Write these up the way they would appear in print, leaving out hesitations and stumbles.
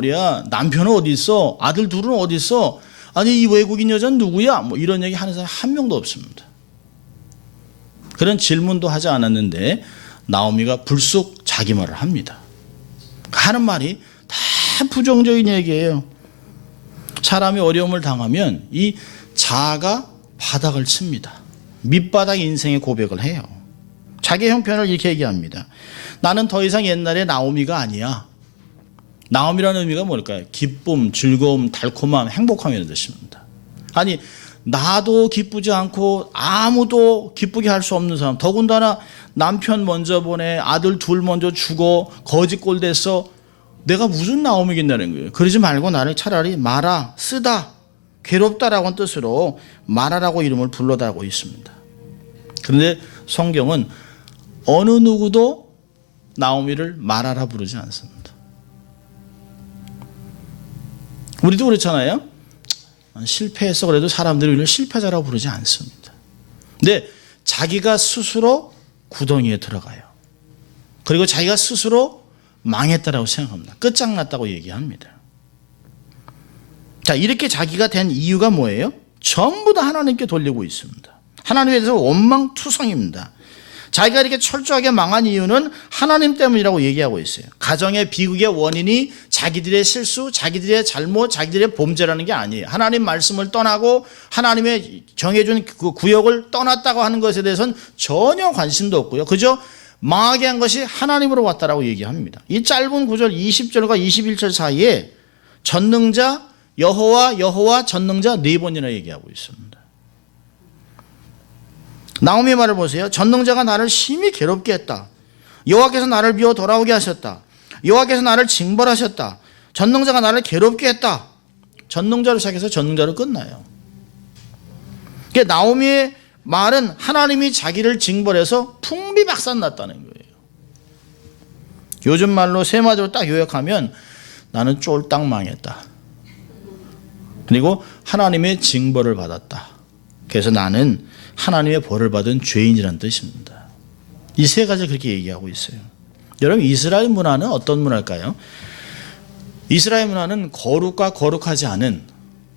말이야, 남편은 어디 있어? 아들 둘은 어디 있어? 아니 이 외국인 여자는 누구야? 뭐 이런 얘기 하는 사람 한 명도 없습니다. 그런 질문도 하지 않았는데 나오미가 불쑥 자기 말을 합니다. 하는 말이 다 부정적인 얘기예요. 사람이 어려움을 당하면 이 자아가 바닥을 칩니다. 밑바닥 인생의 고백을 해요. 자기 형편을 이렇게 얘기합니다. 나는 더 이상 옛날의 나오미가 아니야. 나오미라는 의미가 뭘까요? 기쁨, 즐거움, 달콤함, 행복함이라는 뜻입니다. 아니 나도 기쁘지 않고 아무도 기쁘게 할 수 없는 사람, 더군다나 남편 먼저 보내, 아들 둘 먼저 죽어, 거지꼴 됐어. 내가 무슨 나오미겠냐는 거예요. 그러지 말고 나를 차라리 마라, 쓰다, 괴롭다라고 하는 뜻으로 마라라고 이름을 불러다고 있습니다. 그런데 성경은 어느 누구도 나오미를 마라라 부르지 않습니다. 우리도 그렇잖아요. 실패했어 그래도 사람들이 우리를 실패자라고 부르지 않습니다. 근데 자기가 스스로 구덩이에 들어가요. 그리고 자기가 스스로 망했다라고 생각합니다. 끝장났다고 얘기합니다. 자, 이렇게 자기가 된 이유가 뭐예요? 전부 다 하나님께 돌리고 있습니다. 하나님에 대해서 원망투성입니다. 자기가 이렇게 철저하게 망한 이유는 하나님 때문이라고 얘기하고 있어요. 가정의 비극의 원인이 자기들의 실수, 자기들의 잘못, 자기들의 범죄라는 게 아니에요. 하나님 말씀을 떠나고 하나님의 정해준 그 구역을 떠났다고 하는 것에 대해서는 전혀 관심도 없고요. 그저 망하게 한 것이 하나님으로 왔다라고 얘기합니다. 이 짧은 구절 20절과 21절 사이에 전능자, 여호와, 전능자 네 번이나 얘기하고 있습니다. 나오미의 말을 보세요. 전능자가 나를 심히 괴롭게 했다. 여호와께서 나를 비워 돌아오게 하셨다. 여호와께서 나를 징벌하셨다. 전능자가 나를 괴롭게 했다. 전능자로 시작해서 전능자로 끝나요. 그러니까 나오미의 말은 하나님이 자기를 징벌해서 풍비박산났다는 거예요. 요즘 말로 세 마디로 딱 요약하면 나는 쫄딱 망했다. 그리고 하나님의 징벌을 받았다. 그래서 나는 하나님의 벌을 받은 죄인이라는 뜻입니다. 이 세 가지를 그렇게 얘기하고 있어요. 여러분 이스라엘 문화는 어떤 문화일까요? 이스라엘 문화는 거룩과 거룩하지 않은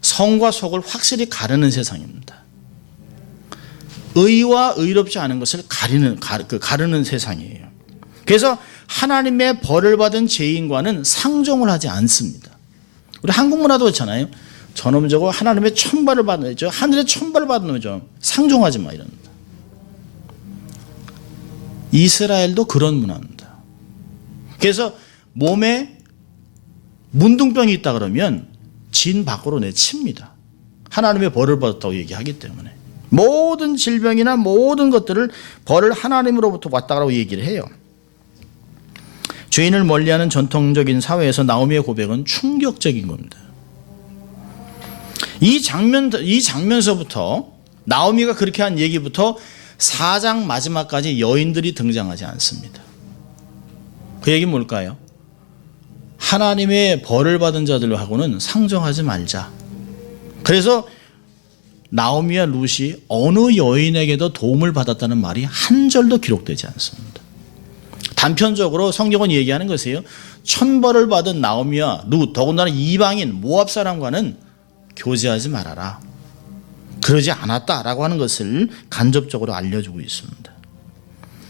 성과 속을 확실히 가르는 세상입니다. 의와 의롭지 않은 것을 가르는 세상이에요. 그래서 하나님의 벌을 받은 죄인과는 상종을 하지 않습니다. 우리 한국 문화도 그렇잖아요. 저놈 저거 하나님의 천벌을 받는 저 하늘의 천벌을 받는 놈이죠. 상종하지 마 이럽니다. 이스라엘도 그런 문화입니다. 그래서 몸에 문둥병이 있다 그러면 진 밖으로 내칩니다. 하나님의 벌을 받았다고 얘기하기 때문에 모든 질병이나 모든 것들을 벌을 하나님으로부터 왔다고 얘기를 해요. 죄인을 멀리하는 전통적인 사회에서 나오미의 고백은 충격적인 겁니다. 이 장면서부터 나오미가 그렇게 한 얘기부터 4장 마지막까지 여인들이 등장하지 않습니다. 그 얘기는 뭘까요? 하나님의 벌을 받은 자들하고는 상종하지 말자. 그래서 나오미와 룻이 어느 여인에게도 도움을 받았다는 말이 한 절도 기록되지 않습니다. 단편적으로 성경은 얘기하는 것이에요. 천벌을 받은 나오미와 룻, 더군다나 이방인 모압 사람과는 교제하지 말아라. 그러지 않았다라고 하는 것을 간접적으로 알려주고 있습니다.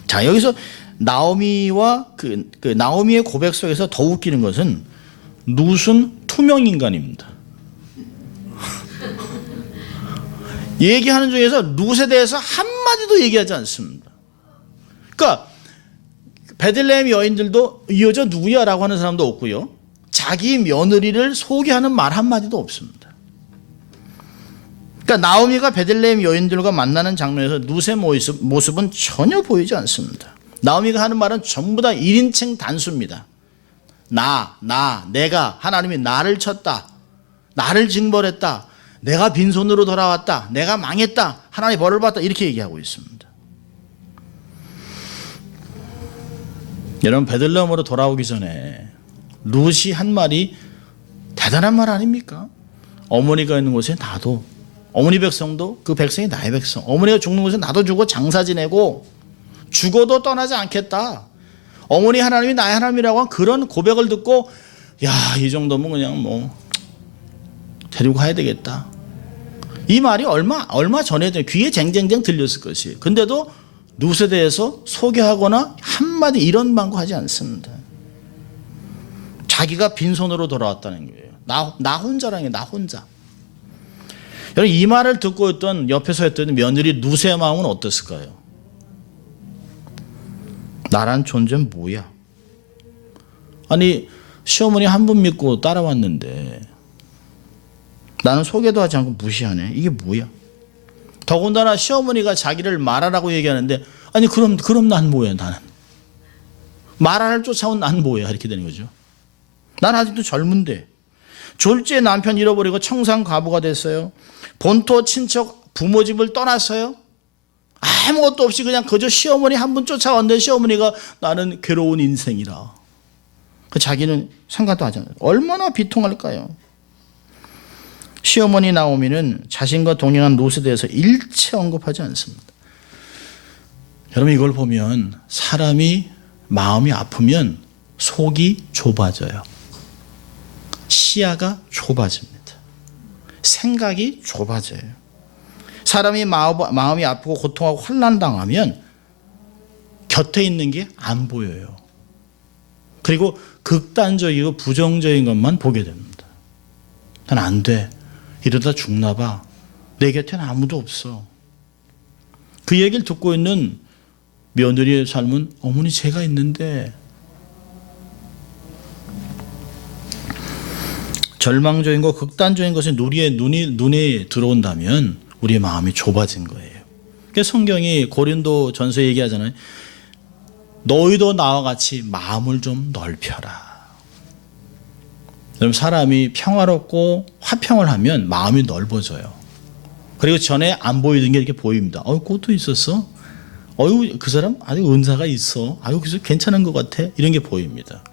자, 여기서 나오미와 나오미의 고백 속에서 더 웃기는 것은 룻은 투명 인간입니다. 얘기하는 중에서 룻에 대해서 한마디도 얘기하지 않습니다. 그러니까 베들레헴 여인들도 이 여자 누구야? 라고 하는 사람도 없고요. 자기 며느리를 소개하는 말 한마디도 없습니다. 그러니까 나오미가 베들레헴 여인들과 만나는 장면에서 룻의 모습은 전혀 보이지 않습니다. 나오미가 하는 말은 전부 다 1인칭 단수입니다. 내가 하나님이 나를 쳤다. 나를 징벌했다. 내가 빈손으로 돌아왔다. 내가 망했다. 하나님의 벌을 받았다. 이렇게 얘기하고 있습니다. 여러분 베들레헴으로 돌아오기 전에 룻이 한 말이 대단한 말 아닙니까? 어머니가 있는 곳에 나도, 어머니 백성도 그 백성이 나의 백성, 어머니가 죽는 곳에 나도 죽어 장사 지내고 죽어도 떠나지 않겠다. 어머니 하나님이 나의 하나님이라고 한 그런 고백을 듣고 야, 이 정도면 그냥 뭐 데리고 가야 되겠다. 이 말이 얼마 전에도 귀에 쟁쟁쟁 들렸을 것이에요. 근데도 룻에 대해서 소개하거나 한마디 이런 방구하지 않습니다. 자기가 빈손으로 돌아왔다는 거예요. 나 혼자라는 게 나 혼자. 여러분, 이 말을 듣고 있던 옆에서 했던 며느리 룻의 마음은 어땠을까요? 나란 존재는 뭐야? 아니, 시어머니 한 분 믿고 따라왔는데 나는 소개도 하지 않고 무시하네. 이게 뭐야? 더군다나 시어머니가 자기를 말하라고 얘기하는데, 아니 그럼 난 뭐야? 나는 말하를 쫓아온 난 뭐야? 이렇게 되는 거죠. 난 아직도 젊은데 졸지에 남편 잃어버리고 청산 과부가 됐어요. 본토 친척 부모 집을 떠났어요. 아무것도 없이 그냥 그저 시어머니 한 분 쫓아왔는데 시어머니가 나는 괴로운 인생이라. 자기는 상관도 하지 않아요. 얼마나 비통할까요? 시어머니 나오미는 자신과 동행한 롯에 대해서 일체 언급하지 않습니다. 여러분, 이걸 보면 사람이 마음이 아프면 속이 좁아져요. 시야가 좁아집니다. 생각이 좁아져요. 사람이 마음이 아프고 고통하고 환난당하면 곁에 있는 게 안 보여요. 그리고 극단적이고 부정적인 것만 보게 됩니다. 난 안 돼. 이러다 죽나 봐. 내 곁에는 아무도 없어. 그 얘기를 듣고 있는 며느리의 삶은 어머니 제가 있는데, 절망적인 것, 극단적인 것이 눈에 들어온다면 우리의 마음이 좁아진 거예요. 그래서 성경이 고린도 전서 얘기하잖아요. 너희도 나와 같이 마음을 좀 넓혀라. 사람이 평화롭고 화평을 하면 마음이 넓어져요. 그리고 전에 안 보이던 게 이렇게 보입니다. 그것도 있었어? 그 사람 아주 은사가 있어. 그래서 괜찮은 것 같아. 이런 게 보입니다.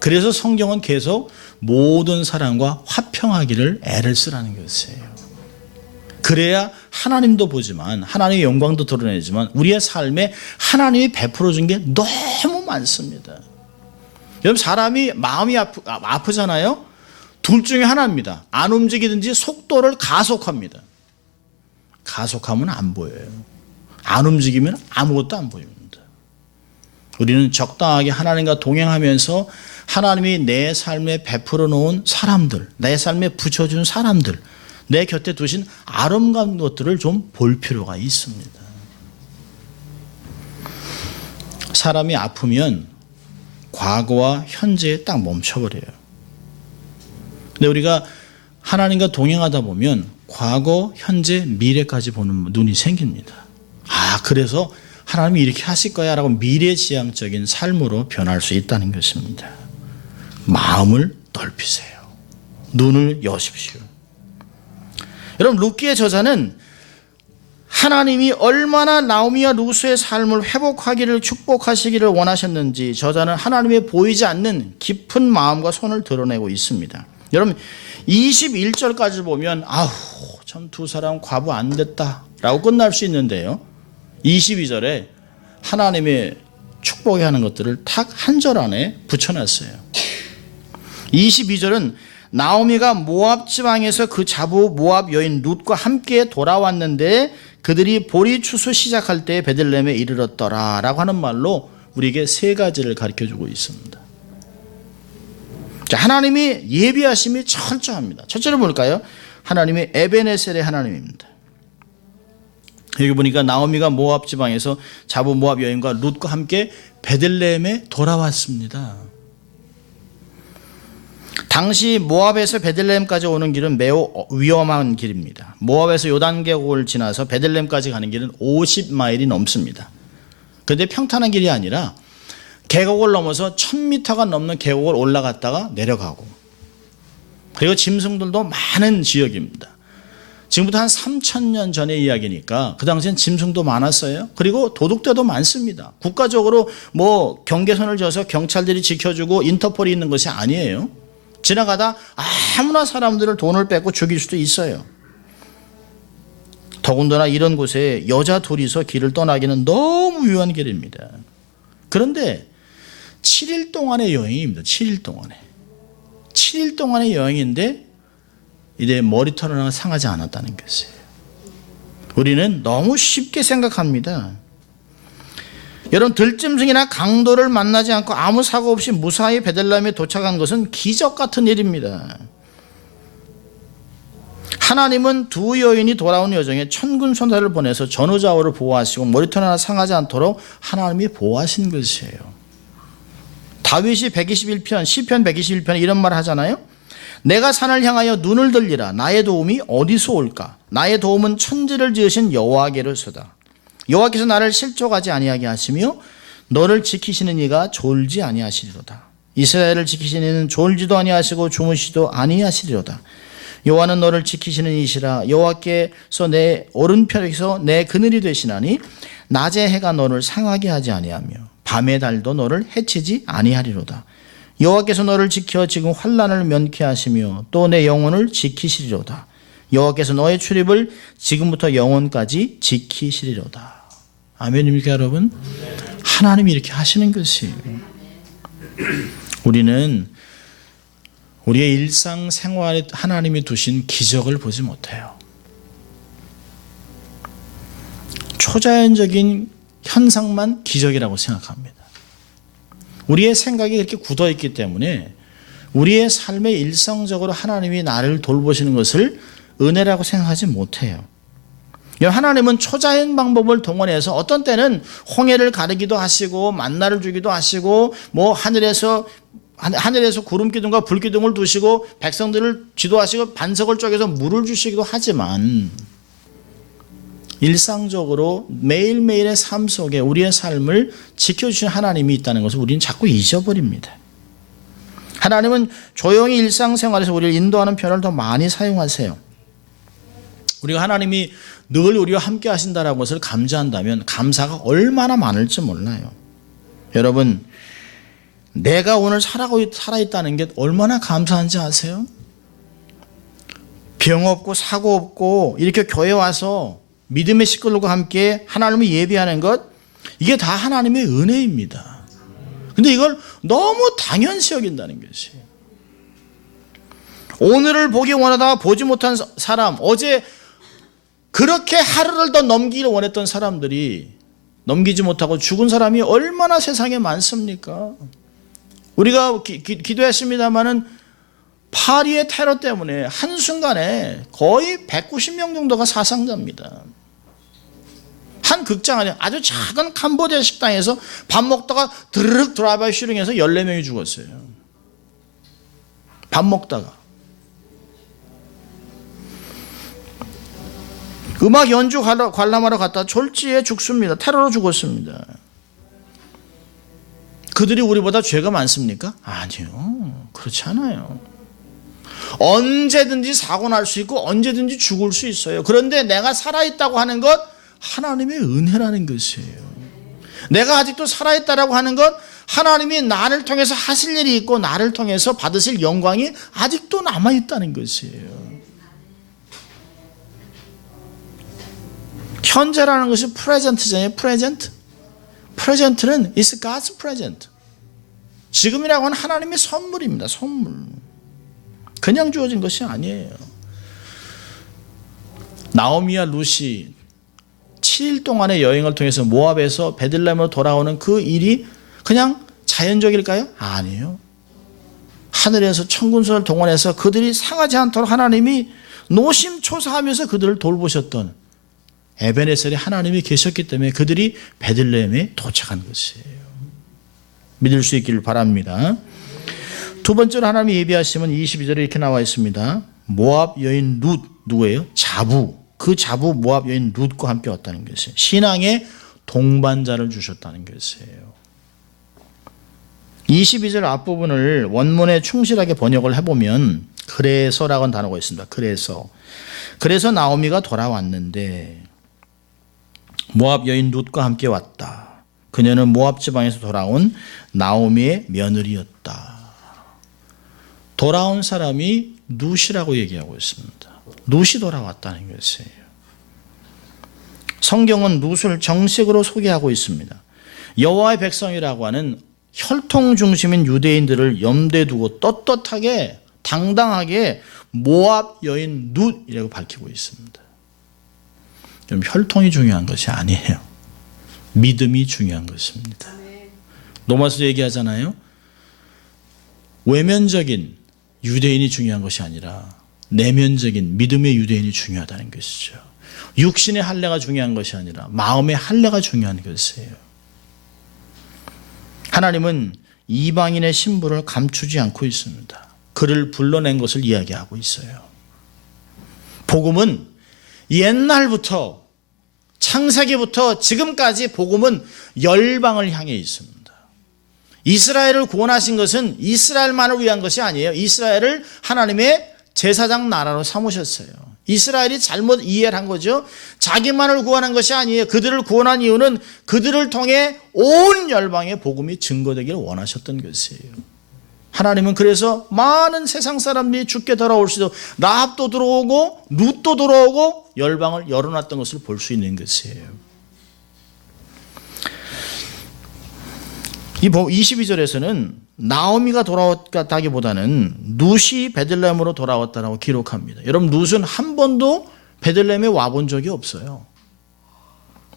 그래서 성경은 계속 모든 사람과 화평하기를 애를 쓰라는 것이에요. 그래야 하나님도 보지만 하나님의 영광도 드러내지만 우리의 삶에 하나님이 베풀어 준 게 너무 많습니다. 여러분, 사람이 마음이 아프잖아요. 둘 중에 하나입니다. 안 움직이든지 속도를 가속합니다. 가속하면 안 보여요. 안 움직이면 아무것도 안 보입니다. 우리는 적당하게 하나님과 동행하면서 하나님이 내 삶에 베풀어 놓은 사람들, 내 삶에 붙여준 사람들, 내 곁에 두신 아름다운 것들을 좀 볼 필요가 있습니다. 사람이 아프면 과거와 현재에 딱 멈춰버려요. 근데 우리가 하나님과 동행하다 보면 과거, 현재, 미래까지 보는 눈이 생깁니다. 그래서 하나님이 이렇게 하실 거야 라고 미래지향적인 삶으로 변할 수 있다는 것입니다. 마음을 넓히세요. 눈을 여십시오. 여러분, 룻기의 저자는 하나님이 얼마나 나오미와 룻의 삶을 회복하기를 축복하시기를 원하셨는지 저자는 하나님의 보이지 않는 깊은 마음과 손을 드러내고 있습니다. 여러분, 21절까지 보면 참 두 사람 과부 안 됐다 라고 끝날 수 있는데요, 22절에 하나님의 축복해 하는 것들을 딱 한 절 안에 붙여놨어요. 22절은 나오미가 모압 지방에서 그 자부 모압 여인 룻과 함께 돌아왔는데 그들이 보리 추수 시작할 때 베들레헴에 이르렀더라 라고 하는 말로 우리에게 세 가지를 가르쳐주고 있습니다. 자, 하나님이 예비하심이 철저합니다. 첫째로 볼까요? 하나님의 에베네셀의 하나님입니다. 여기 보니까 나오미가 모압 지방에서 자부 모압 여인과 룻과 함께 베들레헴에 돌아왔습니다. 당시 모압에서 베들레헴까지 오는 길은 매우 위험한 길입니다. 모압에서 요단 계곡을 지나서 베들레헴까지 가는 길은 50마일이 넘습니다. 그런데 평탄한 길이 아니라 계곡을 넘어서 1000m가 넘는 계곡을 올라갔다가 내려가고, 그리고 짐승들도 많은 지역입니다. 지금부터 한 3000년 전의 이야기니까 그 당시엔 짐승도 많았어요. 그리고 도둑대도 많습니다. 국가적으로 경계선을 져서 경찰들이 지켜주고 인터폴이 있는 것이 아니에요. 지나가다 아무나 사람들을 돈을 뺏고 죽일 수도 있어요. 더군다나 이런 곳에 여자 둘이서 길을 떠나기는 너무 위험한 길입니다. 그런데 7일 동안의 여행입니다. 7일 동안에. 7일 동안의 여행인데 이제 머리털 하나 상하지 않았다는 것이에요. 우리는 너무 쉽게 생각합니다. 여러분, 들짐승이나 강도를 만나지 않고 아무 사고 없이 무사히 베들레헴에 도착한 것은 기적 같은 일입니다. 하나님은 두 여인이 돌아온 여정에 천군 천사를 보내서 전후좌우를 보호하시고 머리털 하나 상하지 않도록 하나님이 보호하신 것이에요. 다윗이 121편 시편 121편에 이런 말을 하잖아요. 내가 산을 향하여 눈을 들리라. 나의 도움이 어디서 올까? 나의 도움은 천지를 지으신 여호와께로서다. 여호와께서 나를 실족하지 아니하게 하시며 너를 지키시는 이가 졸지 아니하시리로다. 이스라엘을 지키시는 이는 졸지도 아니하시고 주무시도 아니하시리로다. 여호와는 너를 지키시는 이시라. 여호와께서 내 오른편에서 내 그늘이 되시나니 낮에 해가 너를 상하게 하지 아니하며 밤의 달도 너를 해치지 아니하리로다. 여호와께서 너를 지켜 지금 환난을 면케 하시며 또 내 영혼을 지키시리로다. 여호와께서 너의 출입을 지금부터 영원까지 지키시리로다. 아멘입니까 여러분? 하나님이 이렇게 하시는 것이에요. 우리는 우리의 일상생활에 하나님이 두신 기적을 보지 못해요. 초자연적인 현상만 기적이라고 생각합니다. 우리의 생각이 이렇게 굳어있기 때문에 우리의 삶에 일상적으로 하나님이 나를 돌보시는 것을 은혜라고 생각하지 못해요. 하나님은 초자연 방법을 동원해서 어떤 때는 홍해를 가르기도 하시고 만나를 주기도 하시고 뭐 하늘에서 구름 기둥과 불 기둥을 두시고 백성들을 지도하시고 반석을 쪼개서 물을 주시기도 하지만 일상적으로 매일매일의 삶 속에 우리의 삶을 지켜주신 하나님이 있다는 것을 우리는 자꾸 잊어버립니다. 하나님은 조용히 일상생활에서 우리를 인도하는 표현을 더 많이 사용하세요. 우리가 하나님이 늘 우리와 함께 하신다는 것을 감지한다면 감사가 얼마나 많을지 몰라요. 여러분, 내가 오늘 살아있다는 게 얼마나 감사한지 아세요? 병 없고 사고 없고 이렇게 교회 와서 믿음의 식구들과 함께 하나님을 예배하는 것, 이게 다 하나님의 은혜입니다. 근데 이걸 너무 당연시 여긴다는 것이에요. 오늘을 보기 원하다가 보지 못한 사람, 어제 그렇게 하루를 더 넘기기를 원했던 사람들이 넘기지 못하고 죽은 사람이 얼마나 세상에 많습니까? 우리가 기도했습니다마는 파리의 테러 때문에 한순간에 거의 190명 정도가 사상자입니다. 한 극장 안에 아주 작은 캄보디아 식당에서 밥 먹다가 드르륵 드라이브 슈링해서 14명이 죽었어요. 밥 먹다가. 음악 연주 관람하러 갔다 졸지에 죽습니다. 테러로 죽었습니다. 그들이 우리보다 죄가 많습니까? 아니요. 그렇지 않아요. 언제든지 사고 날 수 있고 언제든지 죽을 수 있어요. 그런데 내가 살아있다고 하는 것, 하나님의 은혜라는 것이에요. 내가 아직도 살아있다라고 하는 것, 하나님이 나를 통해서 하실 일이 있고 나를 통해서 받으실 영광이 아직도 남아있다는 것이에요. 현재라는 것이 프레젠트잖아요. 프레젠트는 is God's present. 지금이라고 하는 하나님의 선물입니다. 선물. 그냥 주어진 것이 아니에요. 나오미와 룻이 7일 동안의 여행을 통해서 모압에서 베들레헴으로 돌아오는 그 일이 그냥 자연적일까요? 아니에요. 하늘에서 천군선을 동원해서 그들이 상하지 않도록 하나님이 노심초사하면서 그들을 돌보셨던 에베네셀에 하나님이 계셨기 때문에 그들이 베들레헴에 도착한 것이에요. 믿을 수 있기를 바랍니다. 두 번째로 하나님이 예비하시면 22절에 이렇게 나와 있습니다. 모압 여인 룻, 누구예요? 자부. 그 자부 모압 여인 룻과 함께 왔다는 것이에요. 신앙의 동반자를 주셨다는 것이에요. 22절 앞부분을 원문에 충실하게 번역을 해보면 그래서라고 하는 단어가 있습니다. 그래서 나오미가 돌아왔는데 모압 여인 룻과 함께 왔다. 그녀는 모압 지방에서 돌아온 나오미의 며느리였다. 돌아온 사람이 룻이라고 얘기하고 있습니다. 룻이 돌아왔다는 것이에요. 성경은 룻을 정식으로 소개하고 있습니다. 여호와의 백성이라고 하는 혈통 중심인 유대인들을 염두에 두고 떳떳하게 당당하게 모압 여인 룻이라고 밝히고 있습니다. 그럼 혈통이 중요한 것이 아니에요. 믿음이 중요한 것입니다. 로마서 얘기하잖아요. 외면적인 유대인이 중요한 것이 아니라 내면적인 믿음의 유대인이 중요하다는 것이죠. 육신의 할례가 중요한 것이 아니라 마음의 할례가 중요한 것이에요. 하나님은 이방인의 신분을 감추지 않고 있습니다. 그를 불러낸 것을 이야기하고 있어요. 복음은 옛날부터 창세기부터 지금까지 복음은 열방을 향해 있습니다. 이스라엘을 구원하신 것은 이스라엘만을 위한 것이 아니에요. 이스라엘을 하나님의 제사장 나라로 삼으셨어요. 이스라엘이 잘못 이해를 한 거죠. 자기만을 구원한 것이 아니에요. 그들을 구원한 이유는 그들을 통해 온 열방의 복음이 증거되기를 원하셨던 것이에요. 하나님은 그래서 많은 세상 사람들이 죽게 돌아올 수도 라합도 들어오고 룻도 들어오고 열방을 열어놨던 것을 볼 수 있는 것이에요. 이 22절에서는 나오미가 돌아왔다기보다는 룻이 베들레헴으로 돌아왔다라고 기록합니다. 여러분, 룻은 한 번도 베들레헴에 와본 적이 없어요.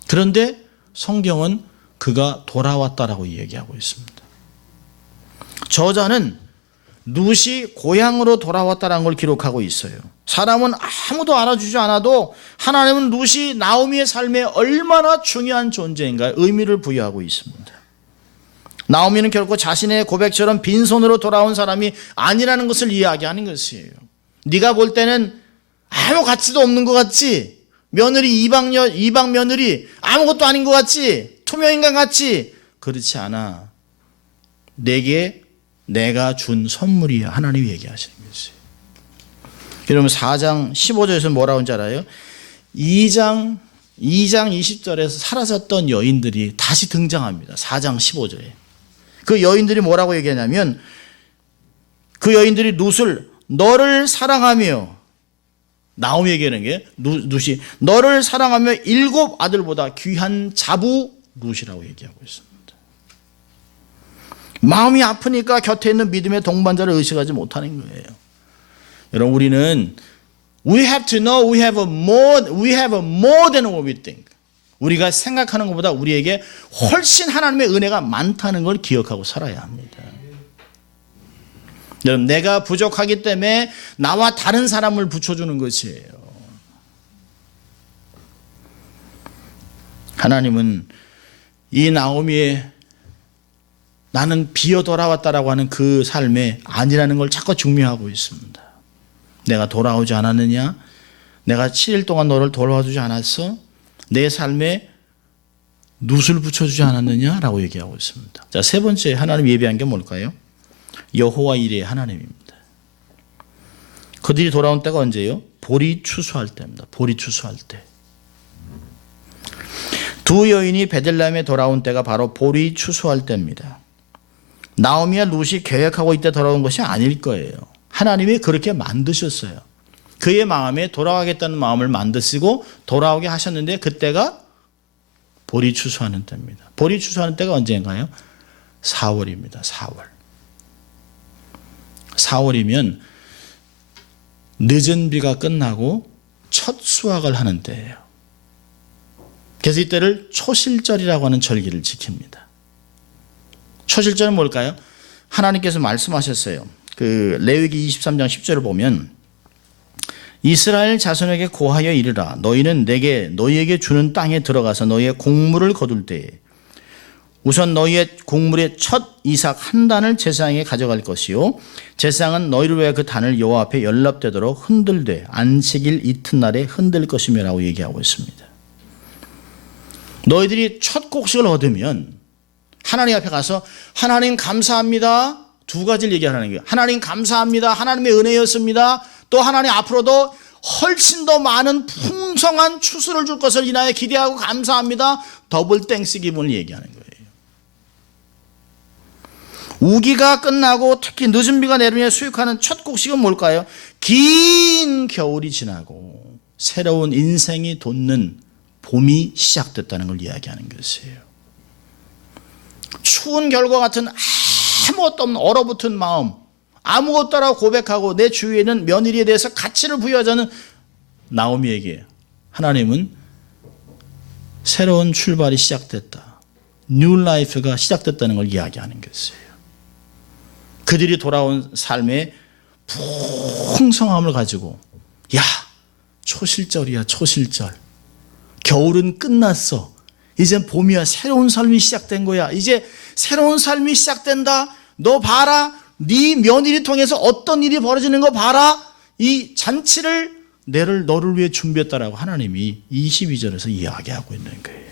그런데 성경은 그가 돌아왔다라고 얘기하고 있습니다. 저자는 룻이 고향으로 돌아왔다는 걸 기록하고 있어요. 사람은 아무도 알아주지 않아도 하나님은 룻이 나오미의 삶에 얼마나 중요한 존재인가 의미를 부여하고 있습니다. 나오미는 결코 자신의 고백처럼 빈손으로 돌아온 사람이 아니라는 것을 이야기하는 것이에요. 네가 볼 때는 아무 가치도 없는 것 같지? 며느리 이방 며느리 아무것도 아닌 것 같지? 투명인간 같지? 그렇지 않아. 내게 내가 준 선물이야. 하나님이 얘기하시는 것이에요. 여러분 4장 15절에서 뭐라고 하는지 알아요? 2장 20절에서 사라졌던 여인들이 다시 등장합니다. 4장 15절에. 그 여인들이 뭐라고 얘기하냐면 그 여인들이 룻을 너를 사랑하며 나오미 얘기하는 게 룻이 너를 사랑하며 7 아들보다 귀한 자부 룻이라고 얘기하고 있습니다. 마음이 아프니까 곁에 있는 믿음의 동반자를 의식하지 못하는 거예요. 여러분 우리는 we have to know we have more than what we think. 우리가 생각하는 것보다 우리에게 훨씬 하나님의 은혜가 많다는 걸 기억하고 살아야 합니다. 여러분 내가 부족하기 때문에 나와 다른 사람을 붙여주는 것이에요. 하나님은 이 나오미의 나는 비어 돌아왔다라고 하는 그 삶에 아니라는 걸 자꾸 중요하고 있습니다. 내가 돌아오지 않았느냐? 내가 7일 동안 너를 돌아와주지 않았어? 내 삶에 룻을 붙여주지 않았느냐라고 얘기하고 있습니다. 자, 세 번째 하나님 예비한 게 뭘까요? 여호와 이레 하나님입니다. 그들이 돌아온 때가 언제예요? 보리 추수할 때입니다. 보리 추수할 때. 두 여인이 베들레헴에 돌아온 때가 바로 보리 추수할 때입니다. 나오미와 룻이 계획하고 이때 돌아온 것이 아닐 거예요. 하나님이 그렇게 만드셨어요. 그의 마음에 돌아가겠다는 마음을 만드시고 돌아오게 하셨는데 그때가 보리 추수하는 때입니다. 보리 추수하는 때가 언제인가요? 4월입니다. 4월이면 늦은 비가 끝나고 첫 수확을 하는 때예요. 그래서 이때를 초실절이라고 하는 절기를 지킵니다. 초실절은 뭘까요? 하나님께서 말씀하셨어요. 그 레위기 23장 10절을 보면 이스라엘 자손에게 고하여 이르라 너희는 너희에게 주는 땅에 들어가서 너희의 곡물을 거둘 때에 우선 너희의 곡물의 첫 이삭 한 단을 제사장에게 가져갈 것이요 제사장은 너희를 위하여 그 단을 여호와 앞에 연납되도록 흔들되 안식일 이튿날에 흔들 것이며라고 얘기하고 있습니다. 너희들이 첫 곡식을 얻으면 하나님 앞에 가서 하나님 감사합니다. 두 가지를 얘기하는 거예요. 하나님 감사합니다. 하나님의 은혜였습니다. 또 하나님 앞으로도 훨씬 더 많은 풍성한 추수를 줄 것을 인하여 기대하고 감사합니다. 더블 땡스기분을 얘기하는 거예요. 우기가 끝나고 특히 늦은 비가 내리며 수확하는 첫 곡식은 뭘까요? 긴 겨울이 지나고 새로운 인생이 돋는 봄이 시작됐다는 걸 이야기하는 것이에요. 추운 겨울과 같은 아무것도 없는 얼어붙은 마음, 아무것도라고 고백하고 내 주위에 있는 며느리에 대해서 가치를 부여하자는 나오미에게 하나님은 새로운 출발이 시작됐다. 뉴 라이프가 시작됐다는 걸 이야기하는 것이에요. 그들이 돌아온 삶의 풍성함을 가지고 야, 초실절이야, 초실절. 겨울은 끝났어. 이젠 봄이야. 새로운 삶이 시작된 거야. 이제 새로운 삶이 시작된다. 너 봐라. 네 며느리 통해서 어떤 일이 벌어지는 거 봐라. 이 잔치를 너를 위해 준비했다라고 하나님이 22절에서 이야기하고 있는 거예요.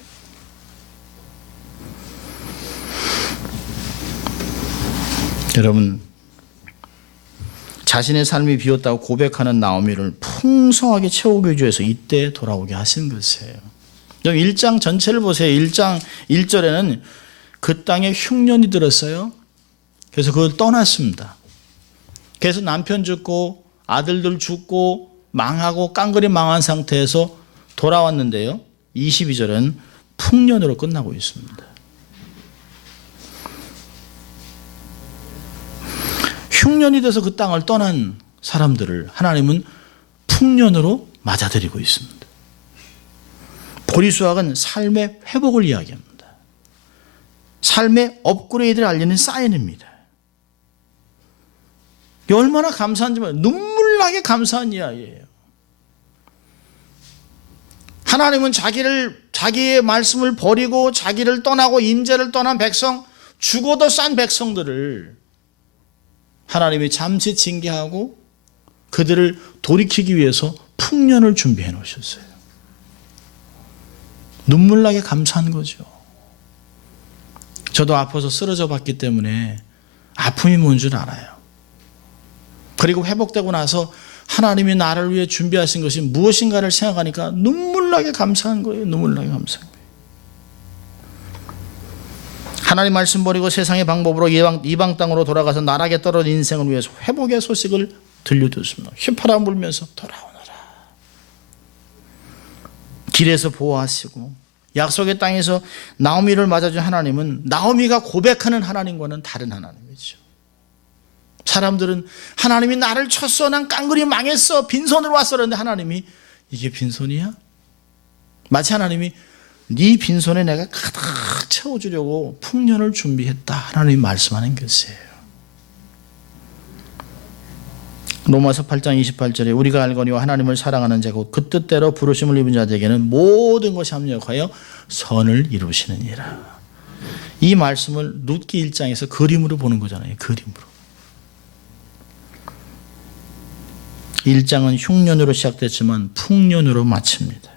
여러분, 자신의 삶이 비었다고 고백하는 나오미를 풍성하게 채우기 위해서 이때 돌아오게 하신 것이에요. 1장 전체를 보세요. 1장 1절에는 그 땅에 흉년이 들었어요. 그래서 그걸 떠났습니다. 그래서 남편 죽고 아들들 죽고 망하고 깡그리 망한 상태에서 돌아왔는데요. 22절은 풍년으로 끝나고 있습니다. 흉년이 돼서 그 땅을 떠난 사람들을 하나님은 풍년으로 맞아들이고 있습니다. 보리수학은 삶의 회복을 이야기합니다. 삶의 업그레이드를 알리는 사인입니다. 얼마나 감사한지 몰라요. 눈물나게 감사한 이야기예요. 하나님은 자기의 말씀을 버리고 자기를 떠나고 임재를 떠난 백성, 죽어도 싼 백성들을 하나님이 잠시 징계하고 그들을 돌이키기 위해서 풍년을 준비해 놓으셨어요. 눈물나게 감사한 거죠. 저도 아파서 쓰러져 봤기 때문에 아픔이 뭔 줄 알아요. 그리고 회복되고 나서 하나님이 나를 위해 준비하신 것이 무엇인가를 생각하니까 눈물나게 감사한 거예요. 눈물나게 감사한 거예요. 하나님 말씀 버리고 세상의 방법으로 이방 땅으로 돌아가서 나락에 떨어진 인생을 위해서 회복의 소식을 들려줬습니다. 휘파람 불면서 돌아오너라. 길에서 보호하시고 약속의 땅에서 나오미를 맞아준 하나님은 나오미가 고백하는 하나님과는 다른 하나님이죠. 사람들은 하나님이 나를 쳤어, 난 깡그리 망했어, 빈손으로 왔어. 그런데 하나님이 이게 빈손이야? 마치 하나님이 네 빈손에 내가 가득 채워주려고 풍년을 준비했다. 하나님이 말씀하는 것이에요. 로마서 8장 28절에 우리가 알거니와 하나님을 사랑하는 자고 그 뜻대로 부르심을 입은 자들에게는 모든 것이 합력하여 선을 이루시느니라. 이 말씀을 룻기 1장에서 그림으로 보는 거잖아요. 그림으로. 1장은 흉년으로 시작됐지만 풍년으로 마칩니다.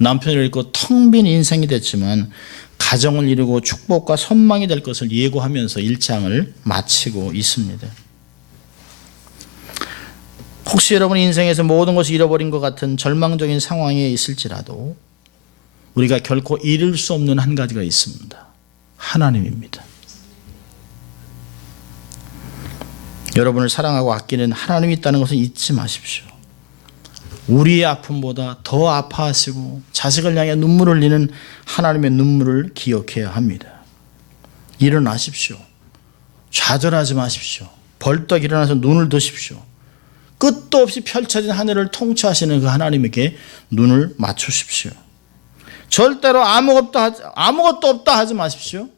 남편을 잃고 텅 빈 인생이 됐지만 가정을 이루고 축복과 선망이 될 것을 예고하면서 1장을 마치고 있습니다. 혹시 여러분 인생에서 모든 것을 잃어버린 것 같은 절망적인 상황에 있을지라도 우리가 결코 잃을 수 없는 한 가지가 있습니다. 하나님입니다. 여러분을 사랑하고 아끼는 하나님이 있다는 것을 잊지 마십시오. 우리의 아픔보다 더 아파하시고 자식을 향해 눈물을 흘리는 하나님의 눈물을 기억해야 합니다. 일어나십시오. 좌절하지 마십시오. 벌떡 일어나서 눈을 드십시오. 끝도 없이 펼쳐진 하늘을 통치하시는 그 하나님에게 눈을 맞추십시오. 절대로 아무것도 없다 하지 마십시오.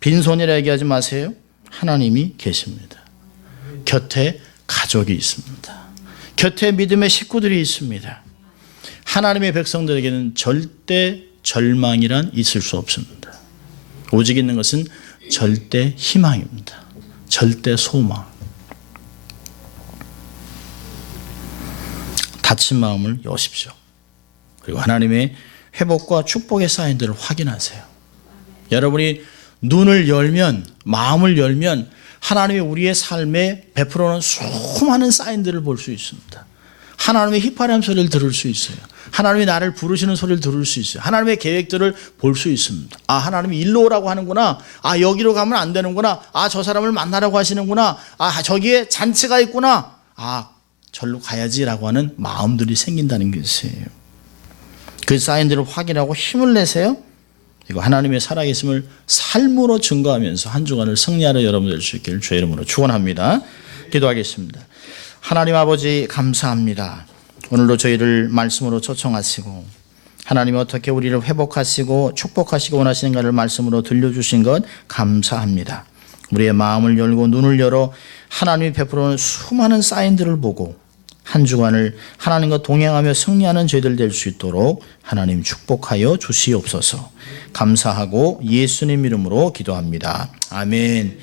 빈손이라 얘기하지 마세요. 하나님이 계십니다. 곁에 가족이 있습니다. 곁에 믿음의 식구들이 있습니다. 하나님의 백성들에게는 절대 절망이란 있을 수 없습니다. 오직 있는 것은 절대 희망입니다. 절대 소망. 다친 마음을 여십시오. 그리고 하나님의 회복과 축복의 사인들을 확인하세요. 여러분이 눈을 열면, 마음을 열면 하나님이 우리의 삶에 베풀어놓은 수많은 사인들을 볼 수 있습니다. 하나님의 휘파람 소리를 들을 수 있어요. 하나님이 나를 부르시는 소리를 들을 수 있어요. 하나님의 계획들을 볼 수 있습니다. 아, 하나님이 일로 오라고 하는구나. 아, 여기로 가면 안 되는구나. 아, 저 사람을 만나라고 하시는구나. 아, 저기에 잔치가 있구나. 아, 절로 가야지라고 하는 마음들이 생긴다는 것이에요. 그 사인들을 확인하고 힘을 내세요. 그리고 하나님의 살아계심을 삶으로 증거하면서 한 주간을 승리하러 여러분 될 수 있기를 주의 이름으로 축원합니다. 기도하겠습니다. 하나님 아버지 감사합니다. 오늘도 저희를 말씀으로 초청하시고 하나님이 어떻게 우리를 회복하시고 축복하시고 원하시는가를 말씀으로 들려주신 것 감사합니다. 우리의 마음을 열고 눈을 열어 하나님이 베풀어오는 수많은 사인들을 보고 한 주간을 하나님과 동행하며 승리하는 저희들 될 수 있도록 하나님 축복하여 주시옵소서. 감사하고 예수님 이름으로 기도합니다. 아멘.